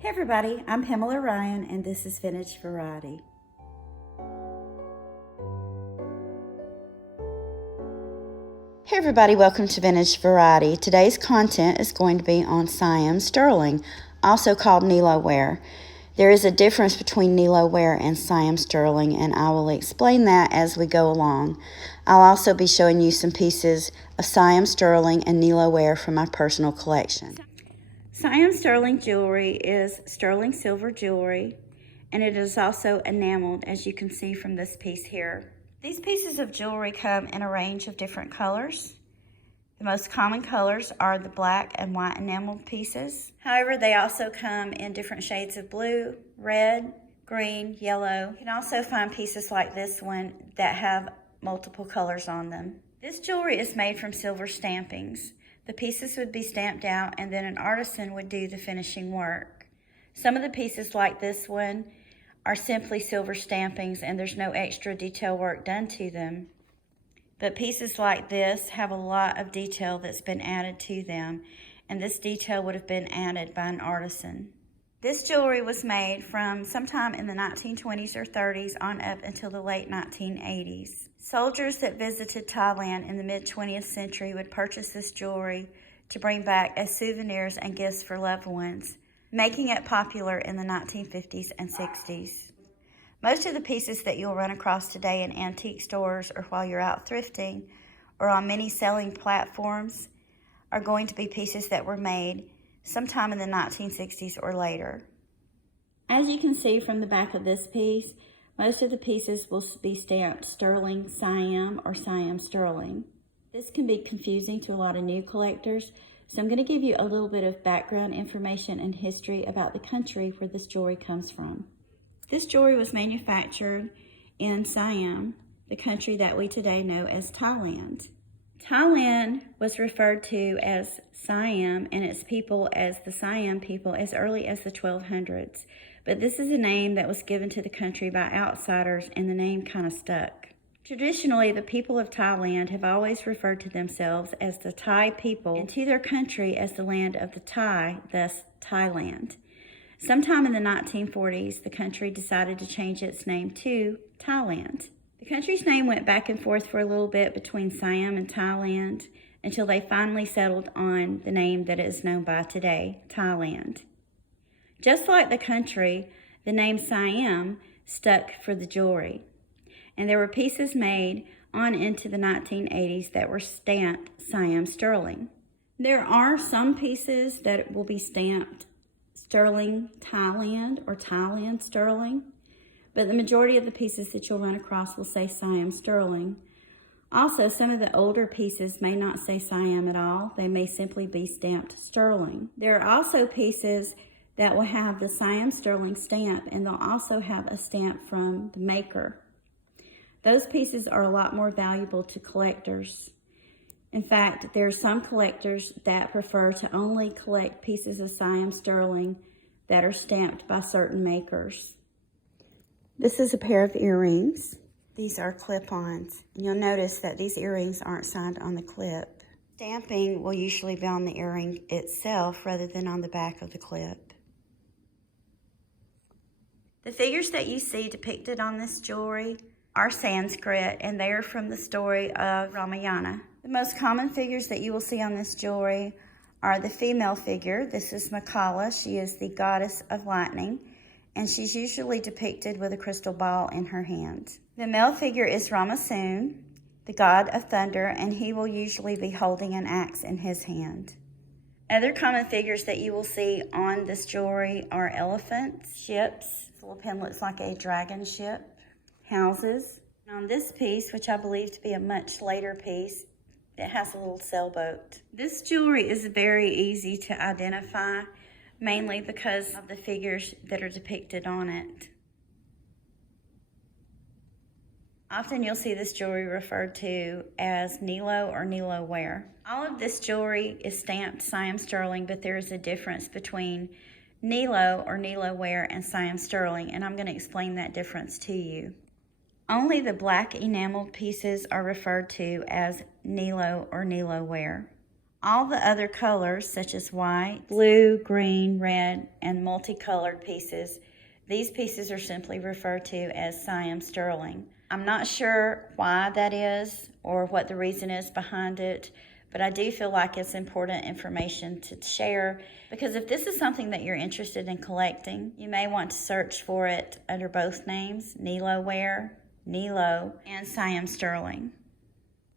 Hey everybody, I'm Pamela Ryan and this is Vintage Variety. Hey everybody, welcome to Vintage Variety. Today's content is going to be on Siam Sterling, also called Nilo ware. There is a difference between Nilo ware and Siam Sterling, and I will explain that as we go along. I'll also be showing you some pieces of Siam Sterling and Nilo ware from my personal collection. Siam Sterling jewelry is sterling silver jewelry, and it is also enameled, as you can see from this piece here. These pieces of jewelry come in a range of different colors. The most common colors are the black and white enameled pieces. However, they also come in different shades of blue, red, green, yellow. You can also find pieces like this one that have multiple colors on them. This jewelry is made from silver stampings. The pieces would be stamped out and then an artisan would do the finishing work. Some of the pieces like this one are simply silver stampings and there's no extra detail work done to them. But pieces like this have a lot of detail that's been added to them, and this detail would have been added by an artisan. This jewelry was made from sometime in the 1920s or 30s on up until the late 1980s. Soldiers that visited Thailand in the mid-20th century would purchase this jewelry to bring back as souvenirs and gifts for loved ones, making it popular in the 1950s and 60s. Most of the pieces that you'll run across today in antique stores or while you're out thrifting or on many selling platforms are going to be pieces that were made sometime in the 1960s or later. As you can see from the back of this piece, most of the pieces will be stamped Sterling Siam or Siam Sterling. This can be confusing to a lot of new collectors, so I'm going to give you a little bit of background information and history about the country where this jewelry comes from. This jewelry was manufactured in Siam, the country that we today know as Thailand. Thailand was referred to as Siam and its people as the Siam people as early as the 1200s. But this is a name that was given to the country by outsiders and the name kind of stuck. Traditionally, the people of Thailand have always referred to themselves as the Thai people and to their country as the land of the Thai, thus Thailand. Sometime in the 1940s, the country decided to change its name to Thailand. The country's name went back and forth for a little bit between Siam and Thailand until they finally settled on the name that it is known by today, Thailand. Just like the country, the name Siam stuck for the jewelry. And there were pieces made on into the 1980s that were stamped Siam Sterling. There are some pieces that will be stamped Sterling Thailand or Thailand Sterling, but the majority of the pieces that you'll run across will say Siam Sterling. Also, some of the older pieces may not say Siam at all. They may simply be stamped Sterling. There are also pieces that will have the Siam Sterling stamp, and they'll also have a stamp from the maker. Those pieces are a lot more valuable to collectors. In fact, there are some collectors that prefer to only collect pieces of Siam Sterling that are stamped by certain makers. This is a pair of earrings. These are clip-ons. You'll notice that these earrings aren't signed on the clip. Stamping will usually be on the earring itself rather than on the back of the clip. The figures that you see depicted on this jewelry are Sanskrit, and they are from the story of Ramayana. The most common figures that you will see on this jewelry are the female figure. This is Makala. She is the goddess of lightning, and she's usually depicted with a crystal ball in her hand. The male figure is Ramasun, the god of thunder, and he will usually be holding an axe in his hand. Other common figures that you will see on this jewelry are elephants, ships. The little pin looks like a dragon ship. Houses. And on this piece, which I believe to be a much later piece, it has a little sailboat. This jewelry is very easy to identify, mainly because of the figures that are depicted on it. Often you'll see this jewelry referred to as Nilo or Nilo ware. All of this jewelry is stamped Siam Sterling, but there is a difference between Nilo or Nilo ware and Siam Sterling, and I'm going to explain that difference to you. Only the black enameled pieces are referred to as Nilo or Nilo ware. All the other colors, such as white, blue, green, red, and multicolored pieces, these pieces are simply referred to as Siam Sterling. I'm not sure why that is or what the reason is behind it, but I do feel like it's important information to share, because if this is something that you're interested in collecting, you may want to search for it under both names, Nilo Ware, Nilo, and Siam Sterling.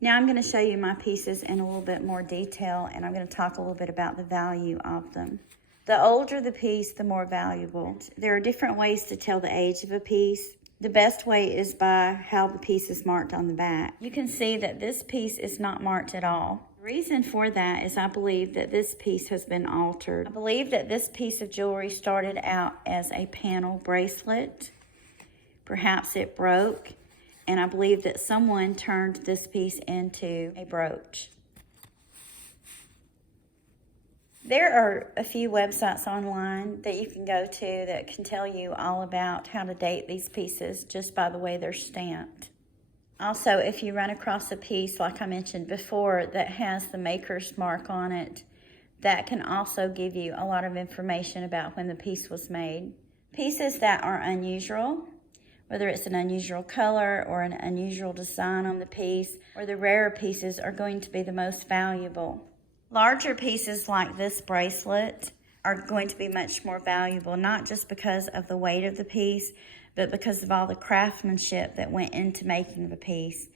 Now I'm going to show you my pieces in a little bit more detail, and I'm going to talk a little bit about the value of them. The older the piece, the more valuable. There are different ways to tell the age of a piece. The best way is by how the piece is marked on the back. You can see that this piece is not marked at all. The reason for that is I believe that this piece has been altered. I believe that this piece of jewelry started out as a panel bracelet. Perhaps it broke, and I believe that someone turned this piece into a brooch. There are a few websites online that you can go to that can tell you all about how to date these pieces just by the way they're stamped. Also, if you run across a piece, like I mentioned before, that has the maker's mark on it, that can also give you a lot of information about when the piece was made. Pieces that are unusual, whether it's an unusual color or an unusual design on the piece, or the rarer pieces, are going to be the most valuable. Larger pieces like this bracelet are going to be much more valuable, not just because of the weight of the piece, but because of all the craftsmanship that went into making the piece.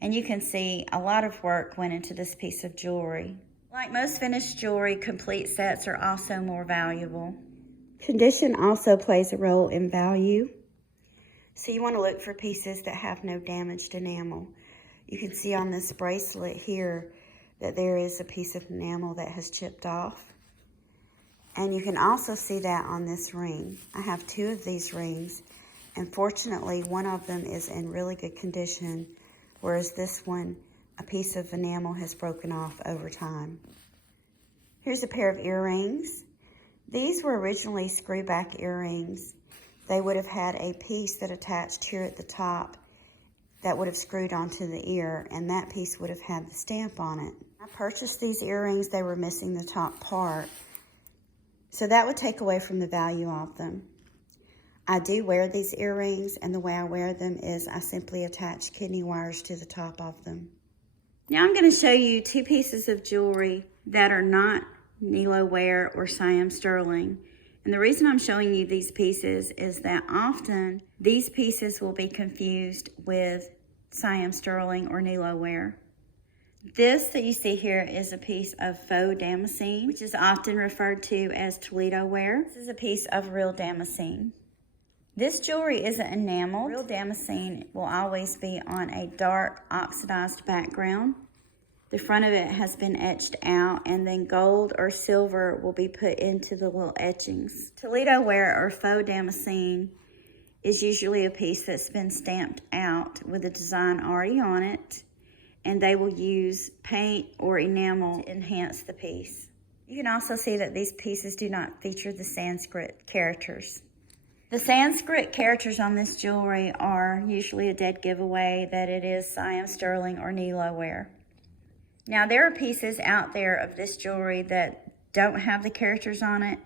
And you can see a lot of work went into this piece of jewelry. Like most finished jewelry, complete sets are also more valuable. Condition also plays a role in value. So you want to look for pieces that have no damaged enamel. You can see on this bracelet here that there is a piece of enamel that has chipped off. And you can also see that on this ring. I have two of these rings, and fortunately one of them is in really good condition, whereas this one, a piece of enamel has broken off over time. Here's a pair of earrings. These were originally screw-back earrings. They would have had a piece that attached here at the top that would have screwed onto the ear, and that piece would have had the stamp on it. I purchased these earrings, they were missing the top part, so that would take away from the value of them. I do wear these earrings, and the way I wear them is I simply attach kidney wires to the top of them. Now I'm going to show you two pieces of jewelry that are not Nilo Ware or Siam Sterling. And the reason I'm showing you these pieces is that often these pieces will be confused with Siam Sterling or Nilo Ware. This that you see here is a piece of faux damascene, which is often referred to as Toledo ware. This is a piece of real damascene. This jewelry isn't enameled. Real damascene will always be on a dark oxidized background. The front of it has been etched out, and then gold or silver will be put into the little etchings. Toledo ware or faux damascene is usually a piece that's been stamped out with a design already on it, and they will use paint or enamel to enhance the piece. You can also see that these pieces do not feature the Sanskrit characters. The Sanskrit characters on this jewelry are usually a dead giveaway that it is Siam Sterling or Nilo ware. Now, there are pieces out there of this jewelry that don't have the characters on it.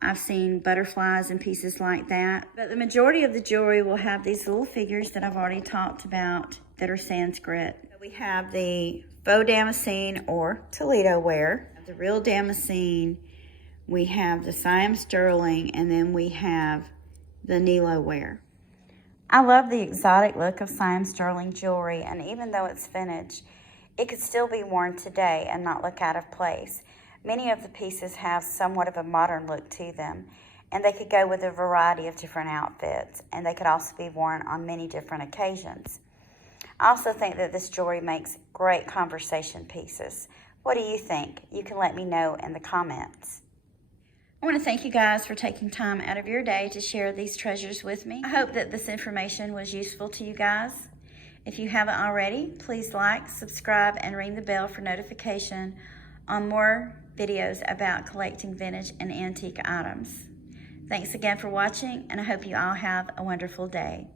I've seen butterflies and pieces like that. But the majority of the jewelry will have these little figures that I've already talked about that are Sanskrit. We have the faux damascene or Toledo ware, the real damascene, we have the Siam Sterling, and then we have the Nilo ware. I love the exotic look of Siam Sterling jewelry, and even though it's vintage, it could still be worn today and not look out of place. Many of the pieces have somewhat of a modern look to them, and they could go with a variety of different outfits, and they could also be worn on many different occasions. I also think that this jewelry makes great conversation pieces. What do you think? You can let me know in the comments. I want to thank you guys for taking time out of your day to share these treasures with me. I hope that this information was useful to you guys. If you haven't already, please like, subscribe, and ring the bell for notification on more videos about collecting vintage and antique items. Thanks again for watching, and I hope you all have a wonderful day.